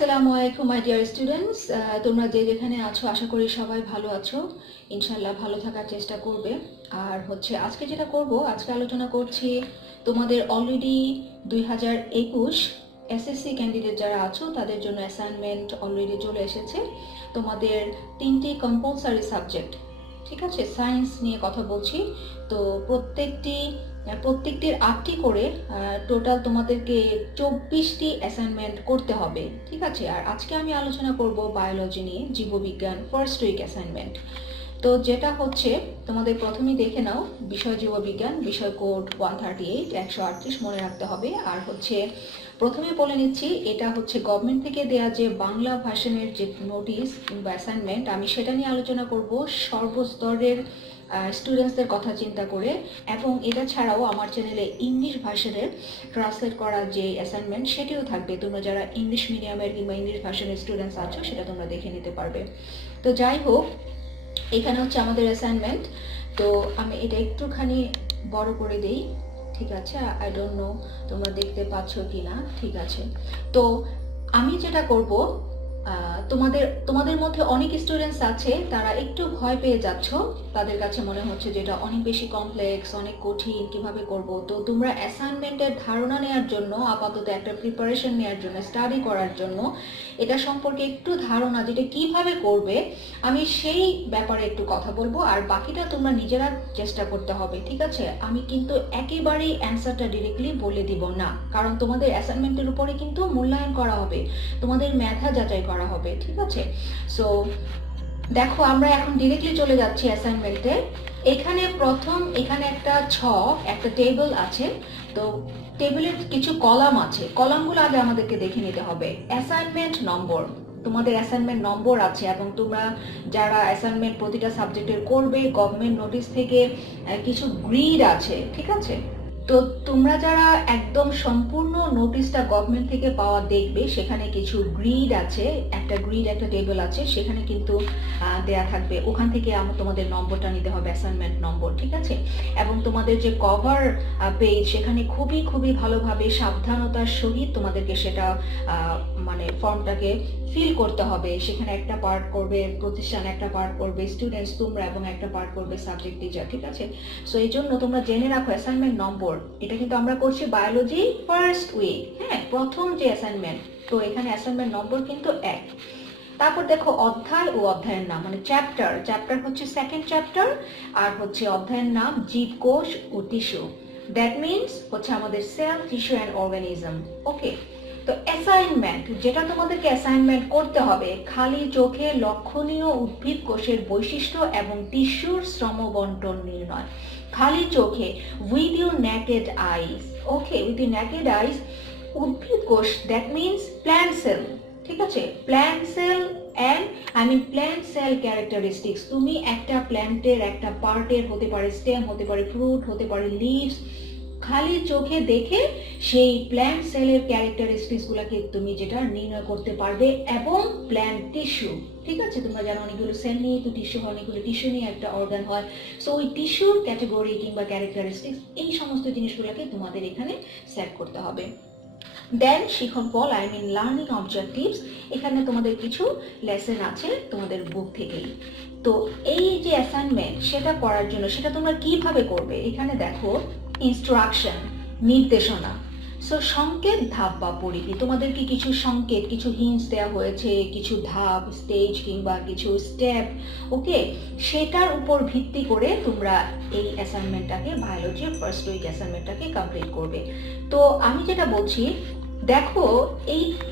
আসসালামু আলাইকুম my dear students, তোমরা যে যেখানে আছো আশা করি সবাই ভালো আছো। ইনশাল্লাহ ভালো থাকার চেষ্টা করবে। আর আজকে যেটা করব, আজকে আলোচনা করছি তোমাদের অলরেডি 2021 এসএসসি ক্যান্ডিডেট যারা আছো তাদের জন্য অ্যাসাইনমেন্ট অলরেডি চলে এসেছে। তোমাদের 3টি কম্পালসারি সাবজেক্ট, ঠিক আছে, সায়েন্স নিয়ে কথা বলছি। তো প্রত্যেকটির 8টি করে টোটাল তোমাদেরকে 24টি অ্যাসাইনমেন্ট করতে হবে, ঠিক আছে। আর আজকে আমি আলোচনা করব বায়োলজি নিয়ে, জীববিজ্ঞান ফার্স্ট উইক অ্যাসাইনমেন্ট। তো যেটা তোমাদের প্রথমেই দেখে নাও, বিষয় জীববিজ্ঞান, বিষয় কোড 138 138 মনে রাখতে হবে। আর প্রথমে বলে নিচ্ছি, এটা গভর্নমেন্ট থেকে দেয়া যে বাংলা ভার্সনের যে নোটিশ কিংবা অ্যাসাইনমেন্ট, আমি সেটা নিয়ে আলোচনা করব সর্বস্তরের স্টুডেন্টসদের কথা চিন্তা করে। এবং এটা ছাড়াও আমার চ্যানেলে ইংলিশ ভার্সনের ট্রান্সলেট করা যে অ্যাসাইনমেন্ট সেটিও থাকবে। তোমরা যারা ইংলিশ মিডিয়ামের কিংবা ইংলিশ ভার্সনের স্টুডেন্টস আছো সেটা তোমরা দেখে নিতে পারবে। তো যাই হোক, এখানে আমাদের অ্যাসাইনমেন্ট। তো আমি এটা একটুখানি বড় করে দেই, ঠিক আছে। আই ডোন্ট নো তোমরা দেখতে পাচ্ছ কি না, ঠিক আছে। তো আমি যেটা করব, তোমাদের মধ্যে অনেক স্টুডেন্টস আছে তারা একটু ভয় পেয়ে যাচ্ছ, তাদের কাছে মনে হচ্ছে যে এটা অনেক বেশি কমপ্লেক্স, অনেক কঠিন, কিভাবে করব। তো তোমরা অ্যাসাইনমেন্টের ধারণা নেওয়ার জন্য, আপাতত একটা প্রিপারেশন নেওয়ার জন্য, স্টাডি করার জন্য, এটা সম্পর্কে একটু ধারণা যেটা কিভাবে করবে আমি সেই ব্যাপারে একটু কথা বলবো। আর বাকিটা তোমরা নিজেরা চেষ্টা করতে হবে, ঠিক আছে। আমি কিন্তু একেবারেই অ্যান্সারটা ডিরেক্টলি বলে দিব না, কারণ তোমাদের অ্যাসাইনমেন্টের উপরে কিন্তু মূল্যায়ন করা হবে, তোমাদের মেধা যাচাই করা হবে, ঠিক আছে। সো দেখো, আমরা এখন ডিরেক্টলি চলে যাচ্ছি অ্যাসাইনমেন্টে। এখানে একটা ছক, একটা টেবিল আছে। তো টেবিলের কিছু কলাম আছে, কলামগুলো আগে আমাদেরকে দেখে নিতে হবে। অ্যাসাইনমেন্ট নম্বর, তোমাদের অ্যাসাইনমেন্ট নম্বর আছে, এবং তোমরা যারা অ্যাসাইনমেন্ট প্রতিটা সাবজেক্টের করবে, গভর্নমেন্ট নোটিশ থেকে কিছু গ্রিড আছে, ঠিক আছে। তো তোমরা যারা একদম সম্পূর্ণ নোটিশটা গভর্নমেন্ট থেকে পাওয়া দেখবে, সেখানে কিছু গ্রিড আছে, একটা টেবিল আছে, সেখানে কিন্তু দেয়া থাকবে। ওখান থেকে তোমাদের নম্বরটা নিতে হবে, অ্যাসাইনমেন্ট নম্বর, ঠিক আছে। এবং তোমাদের যে কভার পেজ, সেখানে খুবই খুবই ভালোভাবে সাবধানতার সহিত তোমাদেরকে সেটা মানে ফর্মটাকে ফিল করতে হবে। সেখানে একটা পার্ট করবে প্রতিষ্ঠান, একটা পার্ট করবে স্টুডেন্টস তোমরা, এবং একটা পার্ট করবে সাবজেক্ট টিচার, ঠিক আছে। সো এই জন্য তোমরা জেনে রাখো, অ্যাসাইনমেন্ট নম্বর, এটা কিন্তু আমরা করছি বায়োলজি ফার্স্ট উইক, হ্যাঁ, প্রথম যে অ্যাসাইনমেন্ট। তো এখানে অ্যাসাইনমেন্ট নম্বর কিন্তু 1। তারপর দেখো অধ্যায় ও অধ্যায়ের নাম, মানে চ্যাপ্টার সেকেন্ড চ্যাপ্টার। আর অধ্যায়ের নাম জীবকোষ ও টিস্যু। দ্যাট মিনস আমাদের সেল, টিস্যু অ্যান্ড অর্গানিজম। ওকে। তো অ্যাসাইনমেন্ট, যেটা তোমাদেরকে অ্যাসাইনমেন্ট করতে হবে, খালি চোখে লক্ষণীয় উদ্ভিদ কোষের বৈশিষ্ট্য এবং টিস্যুর শ্রমবন্টন নির্ণয়। খালি চোখে, with your naked ice. Okay, with your naked আইস উদ্ভিদ কোষ, দ্যাট মিনস প্ল্যান্ট সেল, ঠিক আছে। Plant sell plant sell characteristics. তুমি একটা প্ল্যান্টের একটা পার্টের, হতে পারে স্টেম, হতে পারে ফ্রুট, হতে পারে লিভস, খালি চোখে দেখে সেই প্ল্যান্ট সেলের ক্যারেক্টারিস্টিক্স গুলাকে তুমি যেটা নির্ণয় করতে পারবে। এবং প্ল্যান্ট টিস্যু, ঠিক আছে, তোমরা জানো অনেকগুলো সেল নিয়ে তো টিস্যু হয়, অনেকগুলো টিস্যু নিয়ে একটা অর্গান হয়। সো ওই টিস্যুর ক্যাটাগরি কিংবা ক্যারেক্টারিস্টিক্স, এই সমস্ত জিনিসগুলোকে তোমাদের এখানে সেট করতে হবে। দেন শিক্ষণফল, লার্নিং অবজেক্টিভস। এখানে তোমাদের কিছু লেসন আছে তোমাদের বুক থেকেই। তো এই যে অ্যাসাইনমেন্ট, সেটা করার জন্য সেটা তোমরা কিভাবে করবে, এখানে দেখো ইনস্ট্রাকশন, নির্দেশনা। সো সংকেত, ধাপ বা পরিধি, তোমাদেরকে কিছু সংকেত, কিছু হিন্টস দেওয়া হয়েছে, কিছু ধাপ, স্টেজ কিংবা কিছু স্টেপ। ওকে, সেটার উপর ভিত্তি করে তোমরা এই অ্যাসাইনমেন্টটাকে, বায়োলজির ফার্স্ট উইক অ্যাসাইনমেন্টটাকে কমপ্লিট করবে। তো আমি যেটা বলছি, দেখো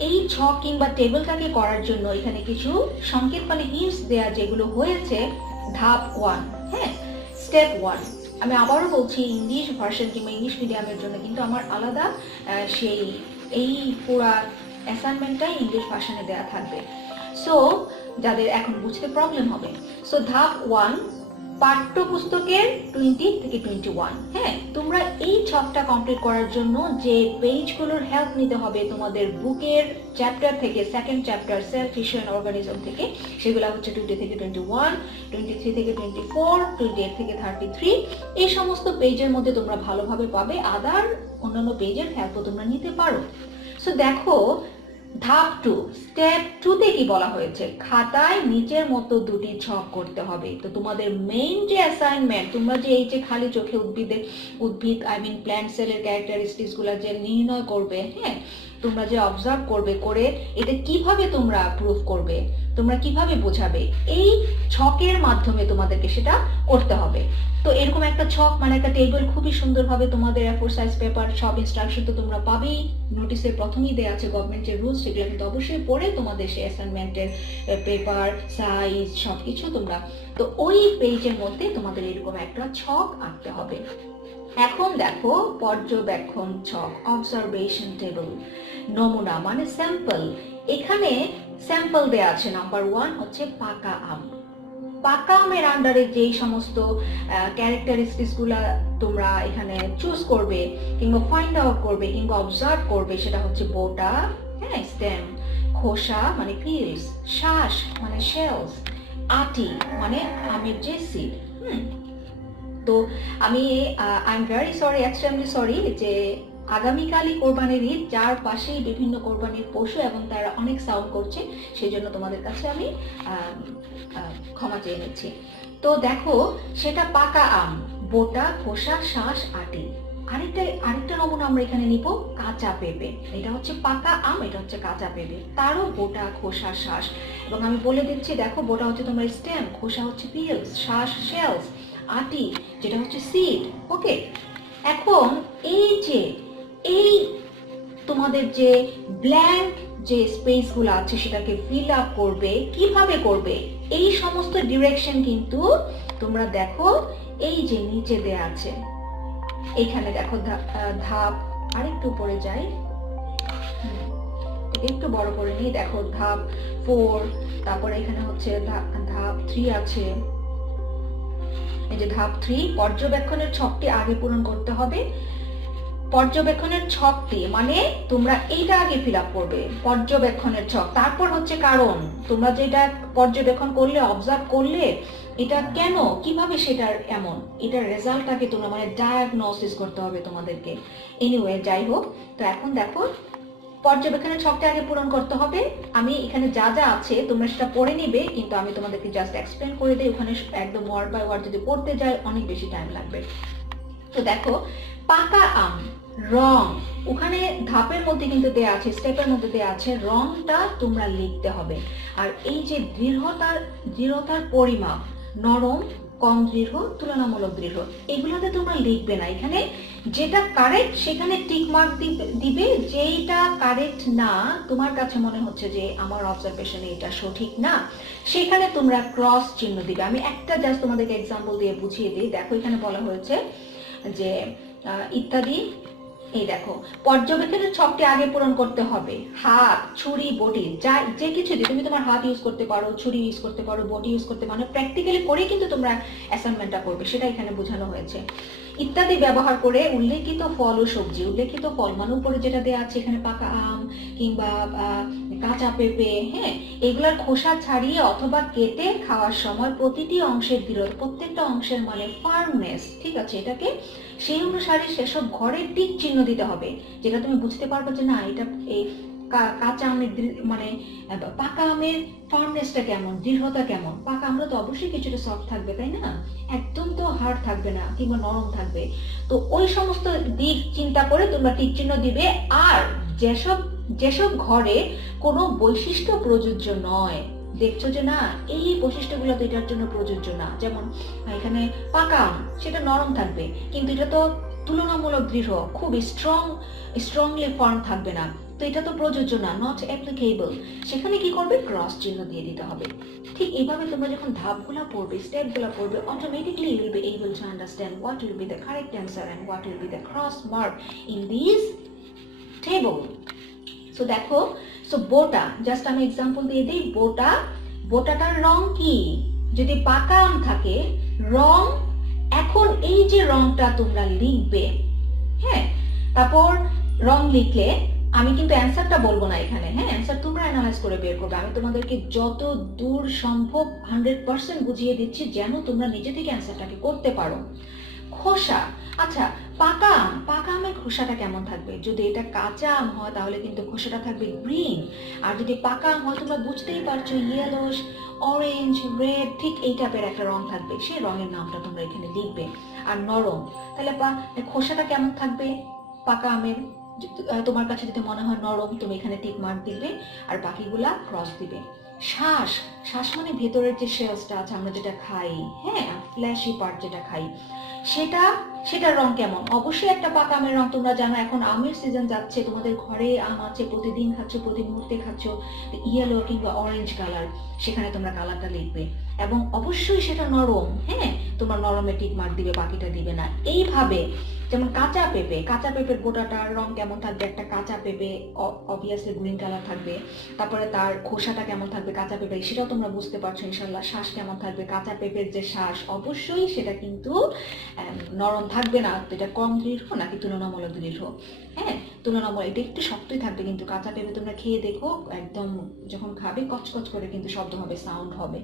এই ছক কিংবা টেবিলটাকে করার জন্য এখানে কিছু সংকেত মানে হিন্টস দেয়া যেগুলো হয়েছে। ধাপ 1, হ্যাঁ, স্টেপ 1। আমি আবারও বলছি, ইংলিশ ভার্সন কিংবা ইংলিশ মিডিয়ামের জন্য কিন্তু আমার আলাদা এই পুরা অ্যাসাইনমেন্টটাই ইংলিশ ভার্সনে দেওয়া থাকবে। সো যাদের এখন বুঝতে প্রবলেম হবে, সো ধাপ 1, পাঠ্যপুস্তকের 20 থেকে 21। হ্যাঁ, তোমরা এই ছকটা কমপ্লিট করার জন্য যে পেজগুলোর হেল্প নিতে হবে তোমাদের বুকের চ্যাপ্টার থেকে, second chapter cell, tissue and organism থেকে, সেগুলো 20 থেকে 21, 23 থেকে 24, 28 থেকে 33। এই সমস্ত পেজের মধ্যে তোমরা ভালোভাবে পাবে। আদার অন্যান্য পেজের হেল্পও তোমরা নিতে পারো। সো দেখো, ধাপ 2, স্টেপ 2 তে কি বলা হয়েছে, খাতায় নিচের মতো দুটি ছক করতে হবে। তো তোমাদের মেইন যে অ্যাসাইনমেন্ট, তোমরা যে এই যে খালি চোখে উদ্ভিদ প্ল্যান্ট সেলের ক্যারেক্টারিস্টিক্স গুলা যে নির্ণয় করবে, হ্যাঁ, তোমরা যে অবজার্ভ করবে, করে এটা কিভাবে তোমরা প্রুফ করবে, তোমরা কিভাবে বোঝাবে, এই ছকের মাধ্যমে তোমাদেরকে সেটা করতে হবে। তো এরকম একটা ছক একটা টেবিল খুবই সুন্দরভাবে তোমাদের A4 সাইজ পেপার, সব ইনস্ট্রাকশন তো তোমরা পাবেই, নোটিসের প্রথমেই দেওয়া আছে গভর্নমেন্টের রুলস, সেগুলো কিন্তু অবশ্যই পড়ে তোমাদের সেই অ্যাসাইনমেন্টের পেপার সাইজ সবকিছু তোমরা, তো ওই পেজের মধ্যে তোমাদের এরকম একটা ছক আঁকতে হবে। এখন দেখো পর্যবেক্ষণ ছক, অবজারভেশন টেবল, নমুনা স্যাম্পল। এখানে স্যাম্পল দেয়া আছে। নাম্বার 1 হচ্ছে পাকা আম। পাকা আমের আন্ডারে যেই সমস্ত ক্যারেক্টারিস্টিক্স গুলা তোমরা এখানে চুজ করবে কিংবা ফাইন্ড আউট করবে কিংবা অবজার্ভ করবে, সেটা হচ্ছে বোটা, হ্যাঁ, স্টেম, খোসা পিলস, শ্বাস শেলস, আটি আমের যে সিড। তো আমি I am very sorry, extremely sorry যে আগামীকালই কোরবানির ঈদ, যার পাশেই বিভিন্ন কোরবানির পশু এবং তারা অনেক সাউন্ড করছে, সেই জন্য তোমাদের কাছে আমি ক্ষমা চেয়ে নিচ্ছি। তো দেখো সেটা পাকা আম, বোটা, খোসা, শ্বাস, আটি। আরেকটা নমুনা আমরা এখানে নিব, কাঁচা পেঁপে। এটা হচ্ছে পাকা আম, এটা হচ্ছে কাঁচা পেঁপে, তারও বোটা, খোসা, শ্বাস। এবং আমি বলে দিচ্ছি, দেখো বোটা হচ্ছে তোমার স্টেম, খোসা হচ্ছে পিলস, শ্বাস শেলস, আটি যেটা হচ্ছে সিড। ওকে, এখন এই তোমাদের যে ব্ল্যাঙ্ক যে স্পেস গুলো আছে সেটাকে ফিল আপ করবে, কিভাবে করবে, এই সমস্ত ডিরেকশন কিন্তু তোমরা দেখো এই যে নিচে দেয়া আছে। এখানে দেখো ধাপ, আরেকটু উপরে যাই, একটু বড় করে নিই, দেখো ধাপ 4, তারপরে এখানে হচ্ছে ধাপ 3 আছে। এই যে ধাপ 3, পর্যবেক্ষণের ছকটি আগে পূরণ করতে হবে। পর্যবেক্ষণের ছকটি তোমরা এইটা আগে ফিল আপ করবে, পর্যবেক্ষণের ছক। তারপর হচ্ছে কারণ, তোমরা যেটা পর্যবেক্ষণ করলে, অবজার্ভ করলে, এটা কেন, কিভাবে সেটার এমন, এটার রেজাল্টটাকে তোমরা ডায়াগনোসিস করতে হবে তোমাদেরকে। এনিওয়ে, যাই হোক, তো এখন দেখো পর্যবেক্ষণের ছকটা আগে পূরণ করতে হবে। আমি এখানে যা যা আছে তোমরা সেটা পড়ে নিবে, কিন্তু আমি তোমাদেরকে জাস্ট এক্সপ্লেন করে দিই, ওখানে একদম ওয়ার্ড বাই ওয়ার্ড যদি পড়তে যায় অনেক বেশি টাইম লাগবে। তো দেখো পাকা আম, রং, ওখানে ধাপের মধ্যে কিন্তু দেয়া আছে, স্টেপের মধ্যে দেয়া আছে, রংটা তোমরা লিখতে হবে। আর এই যে দৃঢ়তার পরিমাপ, নরম, কম দৃঢ়, তুলনামূলক দৃঢ়, এগুলোতে তোমরা লিখবে না। এখানে যেটা কারেক্ট সেখানে টিক মার্ক দিবে, যেটা কারেক্ট না, তোমার কাছে মনে হচ্ছে যে আমার অবজারভেশনে এটা সঠিক না, সেখানে তোমরা ক্রস চিহ্ন দিবে। আমি একটা জাস্ট তোমাদেরকে এক্সাম্পল দিয়ে বুঝিয়ে দিই। দেখো এখানে বলা হয়েছে যে ইত্যাদি। এই দেখো পর্যবেক্ষণের ছকটি আগে পূরণ করতে হবে। হাত, ছুরি, বটি, যে কিছু দিয়ে তুমি তোমার হাত ইউজ করতে পারো, ছুরি ইউজ করতে পারো, বটি ইউজ করতে পারো, প্র্যাকটিক্যালি করে কিন্তু তোমরা অ্যাসাইনমেন্টটা করবে, সেটা এখানে বোঝানো হয়েছে। ইত্যাদি ব্যবহার করে উল্লেখিত ফল ও সবজি, উল্লেখিত ফল উপরে যেটা দেওয়া আছে এখানে পাকা আম কিংবা কাঁচা পেঁপে, হ্যাঁ, এগুলার খোসা ছাড়িয়ে অথবা কেটে খাওয়ার সময় প্রতিটি অংশের দৃঢ়তা, প্রত্যেকটা অংশের ফার্মনেস, ঠিক আছে, এটাকে সেই অনুসারে সেসব ঘরে টিক চিহ্ন দিতে হবে, যেটা তুমি বুঝতে পারবে যে না এটা এই কাঁচা আমের পাকা আমের ফার্মনেসটা কেমন, দৃঢ়তা কেমন। পাকা আমরা তো অবশ্যই কিছুটা সফট থাকবে, তাই না, একদম তো হার্ড থাকবে না কিংবা নরম থাকবে। তো ওই সমস্ত দিক চিন্তা করে তোমরা টিক চিহ্ন দিবে। আর যেসব ঘরে কোনো বৈশিষ্ট্য প্রযোজ্য নয়, দেখছো যে না এই বৈশিষ্ট্যগুলো তো এটার জন্য প্রযোজ্য না, যেমন এখানে পাকা আম, সেটা নরম থাকবে কিন্তু এটা তো তুলনামূলক দৃঢ়, খুব স্ট্রংলি ফর্ম থাকবে না, তো এটা তো প্রযোজ্য না, নট অ্যাপ্লিকেবল, সেখানে কি করবে, ক্রস চিহ্ন দিয়ে দিতে হবে। ঠিক এইভাবে তোমরা যখন ধাপগুলো পড়বে, স্টেপগুলো পড়বে, automatically you will be able to understand what will be the correct answer and what will be the cross mark in this table. So দেখো, সো বোটা, জাস্ট আমি এক্সাম্পল দিয়ে দিই, বোটাটার রং কি, যদি পাকা আম থাকে রং, এখন এই যে রংটা তোমরা লিখবে, হ্যাঁ, তারপর রং লিখলে আমি কিন্তু অ্যান্সারটা বলবো না এখানে, হ্যাঁ, অ্যান্সার তোমরা অ্যানালাইজ করে বের করবে। আমি তোমাদেরকে যত দূর সম্ভব 100% বুঝিয়ে দিচ্ছি যেন তোমরা নিজে থেকে অ্যান্সারটাকে করতে পারো। খোসা, আচ্ছা পাকা আমের খোসাটা কেমন থাকবে? যদি এটা কাঁচা আম হয় তাহলে কিন্তু খোসাটা থাকবে গ্রিন, আর যদি পাকা আম হয় তোমরা বুঝতেই পারছো ইয়েলোস, অরেঞ্জ, রেড, ঠিক এই টাইপের একটা রং থাকবে, সেই রঙের নামটা তোমরা এখানে লিখবে। আর নরম, তাহলে খোসাটা কেমন থাকবে পাকা আমের? তোমার কাছে যদি মনে হয় নরম, তুমি এখানে টিক মার্ক দিবে আর বাকিগুলা ক্রস দিবে। শ্বাস, শ্বাস মানে ভেতরের যে শেলসটা আছে আমরা যেটা খাই, হ্যাঁ, ফ্ল্যাশি পার্ট যেটা খাই, সেটা সেটার রং কেমন? অবশ্যই একটা পাকা আমের রং তোমরা জানো, এখন আমের সিজন যাচ্ছে, তোমাদের ঘরে আম আছে, প্রতিদিন খাচ্ছ, প্রতি মুহূর্তে খাচ্ছ, ইয়েলো কিংবা অরেঞ্জ কালার, সেখানে তোমরা কালারটা লিখবে। এবং অবশ্যই সেটা নরম, হ্যাঁ, তোমরা নরমে টিক মার্ক দিবে, বাকিটা দিবে না। এইভাবে যেমন কাঁচা পেঁপের গোটাটার রং কেমন থাকবে? একটা কাঁচা পেঁপে অবভিয়াসলি গ্রিন কালার থাকবে। তারপরে তার খোসাটা কেমন থাকবে কাঁচা পেঁপে, সেটাও তোমরা বুঝতে পারছো ইনশাল্লাহ। শ্বাস কেমন থাকবে? কাঁচা পেঁপের যে শ্বাস, অবশ্যই সেটা কিন্তু নরম থাকবে না, এটা কম দৃঢ় নাকি তুলনামূলক দৃঢ়? হ্যাঁ, তুলনামূলক এটা একটু শক্তই থাকবে, কিন্তু কাঁচা পেঁপে তোমরা খেয়ে দেখো, একদম যখন খাবে কচকচ করে কিন্তু শব্দ হবে, সাউন্ড হবে।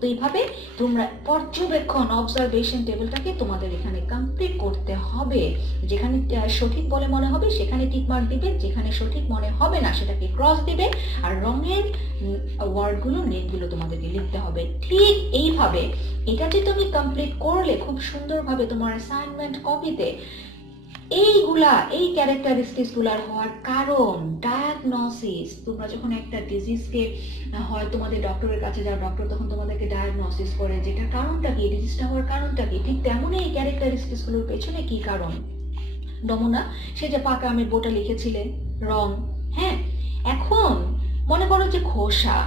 তো এইভাবে তোমরা পর্যবেক্ষণ, অবজারভেশন টেবিলটাকে তোমাদের এখানে কমপ্লিট করতে হবে। যেখানে সঠিক বলে মনে হবে সেখানে টিক মার্ক দিবে, যেখানে সঠিক মনে হবে না সেটাকে ক্রস দিবে, আর রঙের ওয়ার্ডগুলো, নেটগুলো তোমাদেরকে লিখতে হবে। ঠিক এইভাবে এটা যে তুমি কমপ্লিট করলে খুব সুন্দরভাবে তোমার অ্যাসাইনমেন্ট কপিতে এই ক্যারেক্টারিস্টিক্স গুলার হওয়ার কারণ, ডায়াগনোসিস, তোমরা যখন একটা ডিজিজকে হয় তোমাদের ডক্টরের কাছে যাও, ডক্টর তখন তোমাদেরকে ডায়াগনোসিস করে যেটা কারণটা কি, ডিজিজটা হওয়ার কারণটা কি, ঠিক তেমনই এই ক্যারেক্টারিস্টিক্স গুলোর পেছনে কি কারণ। নমুনা, সে যে পাকা আমের বোটা লিখেছিলে, রং, হ্যাঁ, এখন মনে করো যে খোসা,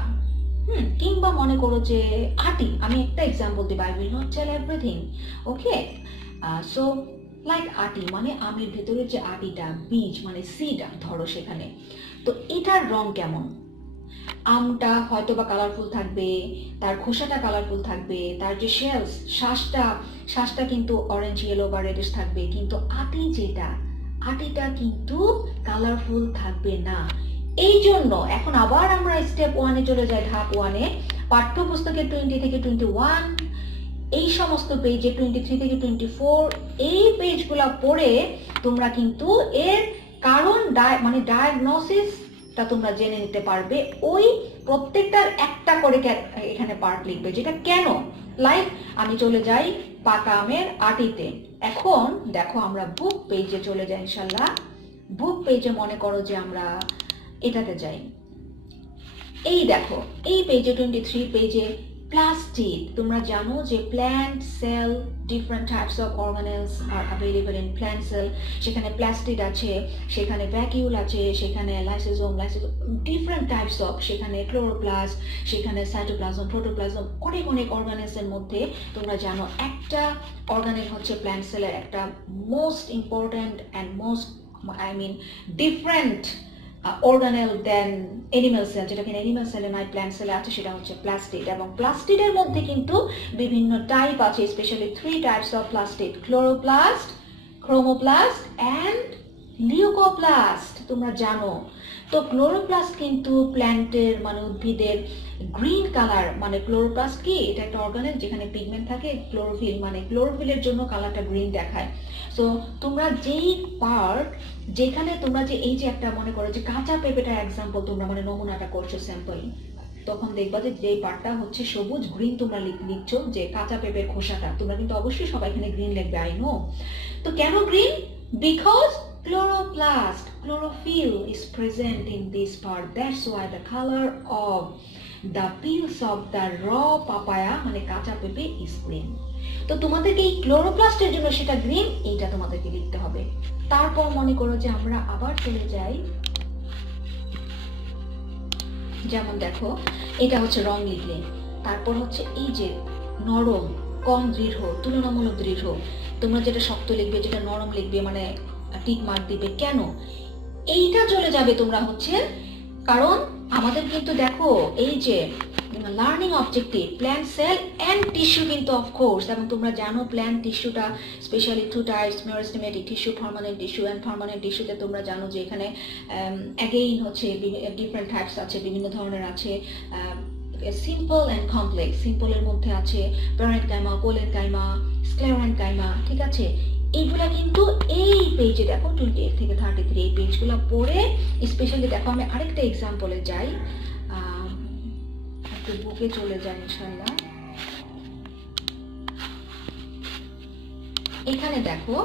কিংবা মনে করো যে আটি, আমি একটা এক্সাম্পল দিই, I will not tell everything, okay. So like আটি মানে আমের ভেতরের যে আটিটা, বীজ মানে সিড ধরো সেখানে, তো এটার রং কেমন? আমটা হয়তো বা কালারফুল থাকবে, তার খোসাটা কালারফুল থাকবে, তার যে শেলস, শ্বাসটা কিন্তু অরেঞ্জ, ইয়েলো বা রেডিশ থাকবে, কিন্তু আটিটা কিন্তু কালারফুল থাকবে না। এই জন্য এখন আবার আমরা স্টেপ 1-এ চলে যাই, ধাপ 1-এ, পাঠ্যপুস্তকের 20 থেকে 21, এই সমস্ত পেজে 23 থেকে 24, এই পেজগুলো পড়ে তোমরা কিন্তু এর কারণ মানে ডায়াগনোসিসটা তোমরা জেনে নিতে পারবে। ওই প্রত্যেকটার একটা করে এখানে পার্ট লিখবে, যেটা কেন। লাইক আমি চলে যাই পাকা আমের আটিতে, এখন দেখো আমরা বুক পেজে চলে যাই ইনশাল্লাহ। বুক পেজে মনে করো যে আমরা এটাতে যাই, এই দেখো এই পেজে 23 পেজে প্লাস্টিড, তোমরা জানো যে plant sell, different types of organelles R available in plant sell, সেখানে প্লাস্টিড আছে, সেখানে ভ্যাকিউল আছে, সেখানে লাইসোজোম, ডিফারেন্ট টাইপস অফ, সেখানে ক্লোরোপ্লাস্ট, সেখানে সাইটোপ্লাজম, প্রোটোপ্লাজম, অনেক অর্গানেলসের মধ্যে তোমরা জানো একটা অর্গানেল হচ্ছে প্ল্যান্ট সেলের একটা most important and most different organelle than animal cell, যেটা কিনা অ্যানিমাল সেলে নাই, প্ল্যান্ট সেলে আছে, সেটা হচ্ছে প্লাস্টিড। এবং প্লাস্টিডের মধ্যে কিন্তু বিভিন্ন টাইপ আছে, specially 3 types of plastid, chloroplast, chromoplast and leucoplast, তোমরা জানো। তো ক্লোরোপ্লাস্ট কিন্তু প্ল্যান্টের মানে উদ্ভিদের গ্রিন কালার, মানে ক্লোরোপ্লাস্ট কি, এটা একটা অর্গানেল যেখানে পিগমেন্ট থাকে, ক্লোরোফিল মানে ক্লোরোফিলের জন্য কালারটা গ্রিন দেখায়। সো তোমরা যেই পার্ট, যেখানে তোমরা যে এই যে একটা মনে করো যে কাঁচা পেঁপেটার এক্সাম্পল তোমরা মানে নমুনাটা করছো স্যাম্পল, তখন দেখবা যে যেই পার্টটা হচ্ছে সবুজ গ্রিন তোমরা লিখছো, যে কাঁচা পেঁপের খোসাটা, তোমরা কিন্তু অবশ্যই সবাই এখানে গ্রিন লিখবে, আই নো। তো কেন green? Because chloroplast, chlorophyll is present in this part. That's why the color of the peels of the raw papaya মানে কাঁচা পেঁপে is green. তো তোমাদেরকে এই ক্লোরোপ্লাস্টের জন্য সেটা গ্রিন, এইটা তোমাদেরকে লিখতে হবে। তারপর মনে করো যে আমরা আবার চলে যাই, যেমন দেখো এটা হচ্ছে রং লিখলে, তারপর হচ্ছে এই যে নরম, কম দৃঢ়, তুলনামূলক দৃঢ়, তোমরা যেটা শক্ত লিখবে, যেটা নরম লিখবে মানে টিক মার্ক দিবে। কেন? এইটা চলে যাবে তোমরা হচ্ছে, কারণ আমাদের কিন্তু দেখো এই যে learning objective plant cell and tissue কিন্তু অফকোর্স, এবং তোমরা জানো প্ল্যান্ট টিস্যুটা specially 2 types, meristematic tissue, permanent tissue. And permanent টিস্যুতে তোমরা জানো যে এখানে অ্যাগেইন হচ্ছে ডিফারেন্ট টাইপস আছে, বিভিন্ন ধরনের আছে, সিম্পল অ্যান্ড কমপ্লেক্স। সিম্পলের মধ্যে আছে প্যারেনকাইমা, কোলেনকাইমা, স্ক্লেরেনকাইমা, ঠিক আছে? এইগুলা কিন্তু এই পেজে দেখো 28 থেকে 33 এই পেজগুলো পড়ে, স্পেশালি দেখো আমি আরেকটা এক্সাম্পলে যাই, একটু বুকে চলে যাই ইনশাল্লাহ। এখানে দেখো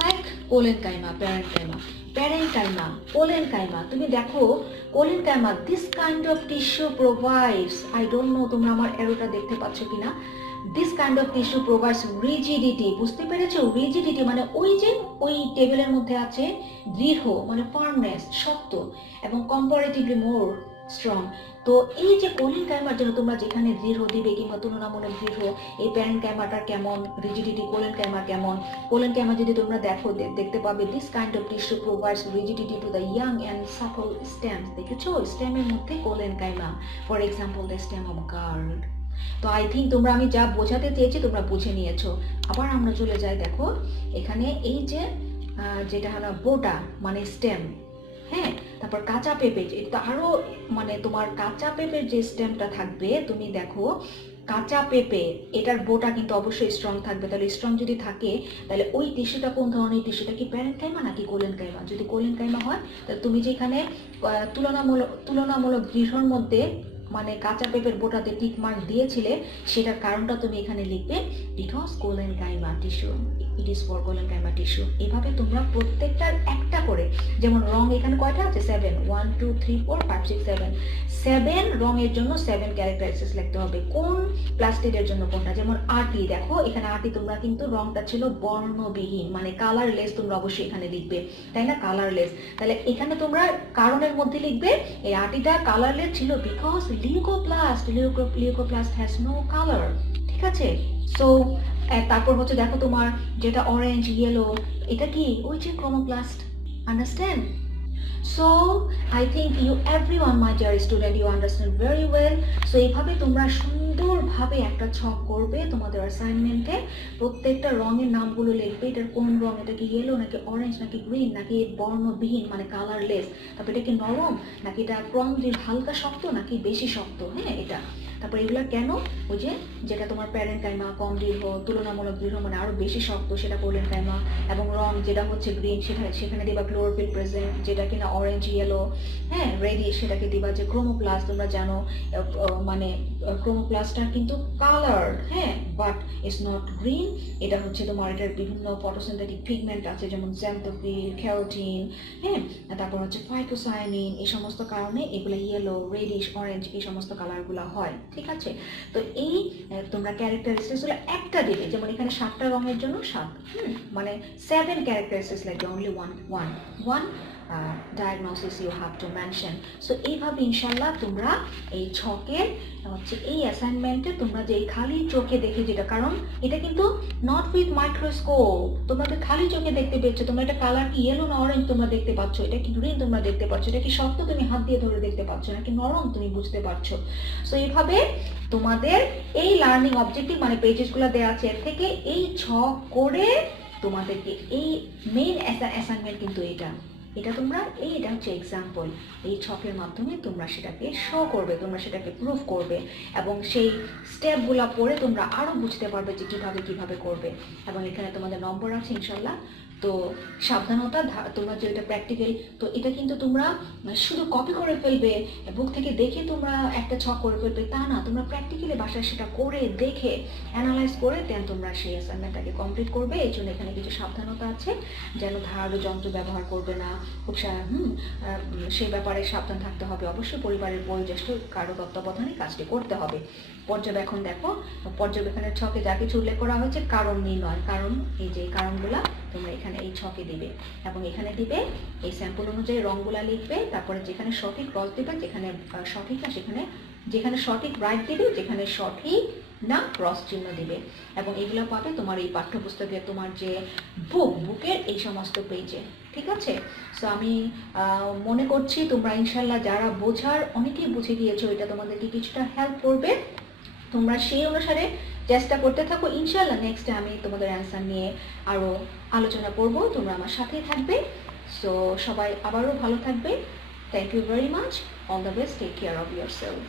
লাইক কোলেনকাইমা, প্যারেনকাইমা, কোলেনকাইমা, তুমি দেখো collenchyma, this kind of tissue provides, I don't know তোমরা আমার এরোটা দেখতে পাচ্ছ কিনা, this kind of tissue provides rigidity, বুঝতে পেরেছো? রিজিডিটি মানে ওই যে ওই টেবিলের মধ্যে আছে দৃঢ় মানে ফার্মনেস, শক্ত, এবং কম্পারেটিভলি মোর স্ট্রং। তো এই যে কোলেনকাইমার জন্য তোমরা যেখানে দৃঢ় দিবে কিংবা তুলনামূলক দৃঢ়, এই প্যারেনকাইমাটা কেমন, রিজিডিটি কোলেনকাইমা কেমন, কোলেনকাইমা যদি তোমরা দেখো দেখতে পাবে this kind of tissue provides rigidity to the young and supple stems, দেখেছো? স্টেমের মধ্যে collenchyma, for example the stem of gourd. তো আই থিঙ্ক তোমরা আমি যা বোঝাতে চেয়েছি তোমরা বুঝে নিয়েছো। আবার আমরা চলে যাই, দেখো এখানে এই যে যেটা হলো বোটা মানে স্টেম, হ্যাঁ, তারপর কাঁচা পেঁপে, এটা আরো মানে তোমার কাঁচা পেঁপের যে স্টেমটা থাকবে, তুমি দেখো কাঁচা পেঁপে এটার বোটা কিন্তু অবশ্যই স্ট্রং থাকবে। তাহলে স্ট্রং যদি থাকে তাহলে ওই টিস্যুটা কোন ধরনের টিস্যুটা, কি প্যারেনকাইমা নাকি কোলেনকাইমা? যদি কোলেনকাইমা হয় তাহলে তুমি যেখানে তুলনামূলক দৃঢ়র মধ্যে মানে কাঁচা পেঁপের বোটাতে টিক মার্ক দিয়েছিলে, সেটার কারণটা তুমি এখানে লিখবে because collenchyma tissue, it is for collenchyma tissue. এভাবে তোমরা প্রত্যেকটার একটা করে, যেমন রং এখানে কয়টা আছে 7, 1 2 3 4 5 6 7, 7 রঙের জন্য 7 ক্যারেক্টারিস্টিক্স লিখতে হবে। কোন প্লাস্টিকের জন্য কোনটা, যেমন আটি, দেখো এখানে আটি তোমরা কিন্তু রংটা ছিল বর্ণবিহীন মানে কালারলেস, তোমরা অবশ্যই এখানে লিখবে, তাই না? কালারলেস। তাহলে এখানে তোমরা কারণের মধ্যে লিখবে এই আটিটা কালারলেস ছিল because leucoplast has no colour, ঠিক আছে? সো তারপর হচ্ছে দেখো তোমার যেটা অরেঞ্জ, ইয়েলো, এটা কি ওই যে chromoplast, understand? So I think you everyone my dear student you understand very well. So এইভাবে তোমরা সুন্দরভাবে একটা ছক করবে তোমাদের অ্যাসাইনমেন্টে, প্রত্যেকটা রঙের নামগুলো লিখবে, এটার কোন রং, এটা কি ইয়েলো নাকি অরেঞ্জ নাকি গ্রিন নাকি বর্ণবিহীন মানে কালারলেস, তারপর এটা কি নরম নাকি এটা ক্রমদৃঢ় হালকা শক্ত নাকি বেশি শক্ত, হ্যাঁ এটা। তারপর এগুলো কেন, ওই যে যেটা তোমার প্যারেনকাইমা কম দৃঢ়, তুলনামূলক দৃঢ় মানে আরো বেশি শক্ত, সেটা কোলেনকাইমা, এবং রং যেটা হচ্ছে গ্রিন সেখানে দিবা ক্লোরোফিল প্রেজেন্ট, যেটা কিনা অরেঞ্জ ইয়েলো, হ্যাঁ রেডিশ সেটাকে দিবা যে ক্রোমোপ্লাস্ট, তোমরা জানো মানে ক্রোমোপ্লাস্টটা কিন্তু কালার, হ্যাঁ, বাট ইটস নট গ্রিন। এটা হচ্ছে তোমার এটার বিভিন্ন ফটোসিনথেটিক পিগমেন্ট আছে, যেমন জ্যান্থোফিল, ক্যারোটিন, হ্যাঁ, তারপর হচ্ছে ফাইটোসায়ানিন, এই সমস্ত কারণে এগুলো ইয়েলো, রেডিশ, অরেঞ্জ এই সমস্ত কালারগুলো হয়, ঠিক আছে? তো এই তোমরা ক্যারেক্টারিস্টিক্সগুলো একটা দিবে, যেমন এখানে 7টা রঙের জন্য 7, মানে 7 ক্যারেক্টারিস্টিক্স লাগবে, only one diagnosis you have to mention. So এইভাবে ইনশাল্লাহ তোমরা এই ছকের হচ্ছে এই অ্যাসাইনমেন্টে তোমরা যে খালি চোখে দেখে, যেটা কারণ এটা কিন্তু নট উইথ মাইক্রোস্কোপ, তোমাদের খালি চোখে দেখতে পেয়েছো, তোমরা এটা কালার কি ইয়েলো না অরেঞ্জ তোমরা দেখতে পাচ্ছ, এটা কি গ্রিন তোমরা দেখতে পাচ্ছ, এটা কি শক্ত তুমি হাত দিয়ে ধরে দেখতে পাচ্ছ নাকি নরম তুমি বুঝতে পারছো। সো এইভাবে তোমাদের এই লার্নিং অবজেক্টিভ মানে পেজেসগুলো দেওয়া আছে, এর থেকে এই ছক করে তোমাদেরকে এই মেইন অ্যাসাইনমেন্ট কিন্তু এটা তোমরা এটা হচ্ছে এক্সাম্পল, এই ছকের মাধ্যমে তোমরা সেটাকে শো করবে, তোমরা সেটাকে প্রুফ করবে, এবং সেই স্টেপগুলো পড়ে তোমরা আরো বুঝতে পারবে যে কিভাবে করবে। এবং এখানে তোমাদের নম্বর আছে ইনশাল্লাহ। তো সাবধানতা, তোমরা যে এটা প্র্যাকটিক্যাল, তো এটা কিন্তু তোমরা শুধু কপি করে ফেলবে, বুক থেকে দেখে তোমরা একটা ছক করে ফেলবে তা না, তোমরা প্র্যাকটিক্যালি বাসায় সেটা করে দেখে অ্যানালাইজ করে দেন তোমরা সেই অ্যাসাইনমেন্টটাকে কমপ্লিট করবে। এই জন্য এখানে কিছু সাবধানতা আছে, যেন ধারালো যন্ত্র ব্যবহার করবে না, খুব সেই ব্যাপারে সাবধান থাকতে হবে। অবশ্যই পরিবারের বয়োজ্যেষ্ঠ কারো তত্ত্বাবধানে কাজটি করতে হবে। পর্যবেক্ষণ দেখো, পর্যবেক্ষণের ছকে যা কিছু উল্লেখ করা হয়েছে কারণ নির্ণয়, কারণ এই যে কারণগুলা তোমরা এখানে এই ছকে দিবে, এবং এখানে দিবে এই স্যাম্পল অনুযায়ী রংগুলা লিখবে, তারপরে যেখানে সঠিক ক্রস দিবে, যেখানে সঠিক না যেখানে সঠিক রাইট দিবে, যেখানে সঠিক না ক্রস চিহ্ন দিবে। এবং এগুলো পাবে তোমার এই পাঠ্যপুস্তকের তোমার যে বুকের এই সমস্ত পেজে, ঠিক আছে? সো আমি মনে করছি তোমরা ইনশাল্লাহ যারা বোঝার অনেকেই বুঝে গিয়েছো, এটা তোমাদেরকে কিছুটা হেল্প করবে। তোমরা সেই অনুসারে চেষ্টা করতে থাকো, ইনশাল্লাহ নেক্সটে আমি তোমাদের অ্যান্সার নিয়ে আরও আলোচনা করব, তোমরা আমার সাথেই থাকবে। সো সবাই আবারও ভালো থাকবে। Thank you very much, all the best, take care of yourself.